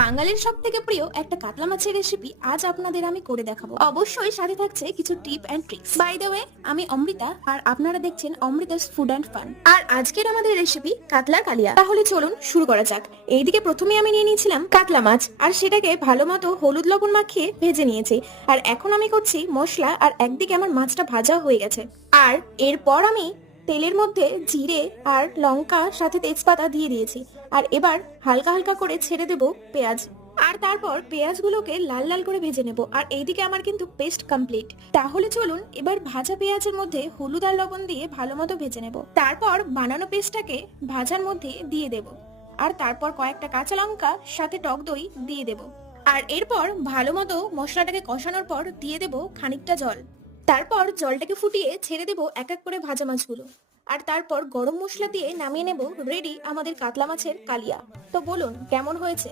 বাঙালির সব থেকে প্রিয় একটা কাতলা মাছের রেসিপি আজ আপনাদের আমি করে দেখাবো। অবশ্যই সাথে থাকছে কিছু tip and tricks. By the way, আমি অমৃতা আর আপনারা দেখছেন অমৃতাস ফুড অ্যান্ড ফান। আর আজকের আমাদের রেসিপি কাতলার কালিয়া। তাহলে চলুন শুরু করা যাক। এইদিকে প্রথমে আমি নিয়ে নিয়েছিলাম কাতলা মাছ, আর সেটাকে ভালো মতো হলুদ লবণ মাখিয়ে ভেজে নিয়েছি। আর এখন আমি করছি মশলা, আর একদিকে আমার মাছটা ভাজা হয়ে গেছে। আর এরপর আমি তেলের মধ্যে জিরে আর লঙ্কা সাথে তেজপাতা দিয়ে দিয়েছি। আর এবার হালকা হালকা করে ছেড়ে দেব পেঁয়াজ। আর তারপর পেঁয়াজগুলোকে লাল লাল করে ভেজে নেব। আর এইদিকে আমার কিন্তু পেস্ট কমপ্লিট। তাহলে চলুন এবার ভাজা পেঁয়াজের মধ্যে হলুদ আর লবণ দিয়ে ভালো মতো ভেজে নেব। তারপর বানানো পেস্টটাকে ভাজার মধ্যে দিয়ে দেব। আর তারপর কয়েকটা কাঁচা লঙ্কা সাথে টক দই দিয়ে দেব। আর এরপর ভালো মতো মশলাটাকে কষানোর পর দিয়ে দেব খানিকটা জল। তারপর জলটাকে ফুটিয়ে ছেড়ে দেব এক এক করে ভাজা মাছগুলো। আর তারপর গরম মশলা দিয়ে নামিয়ে নেব। রেডি আমাদের কাতলা মাছের কালিয়া। তো বলুন কেমন হয়েছে।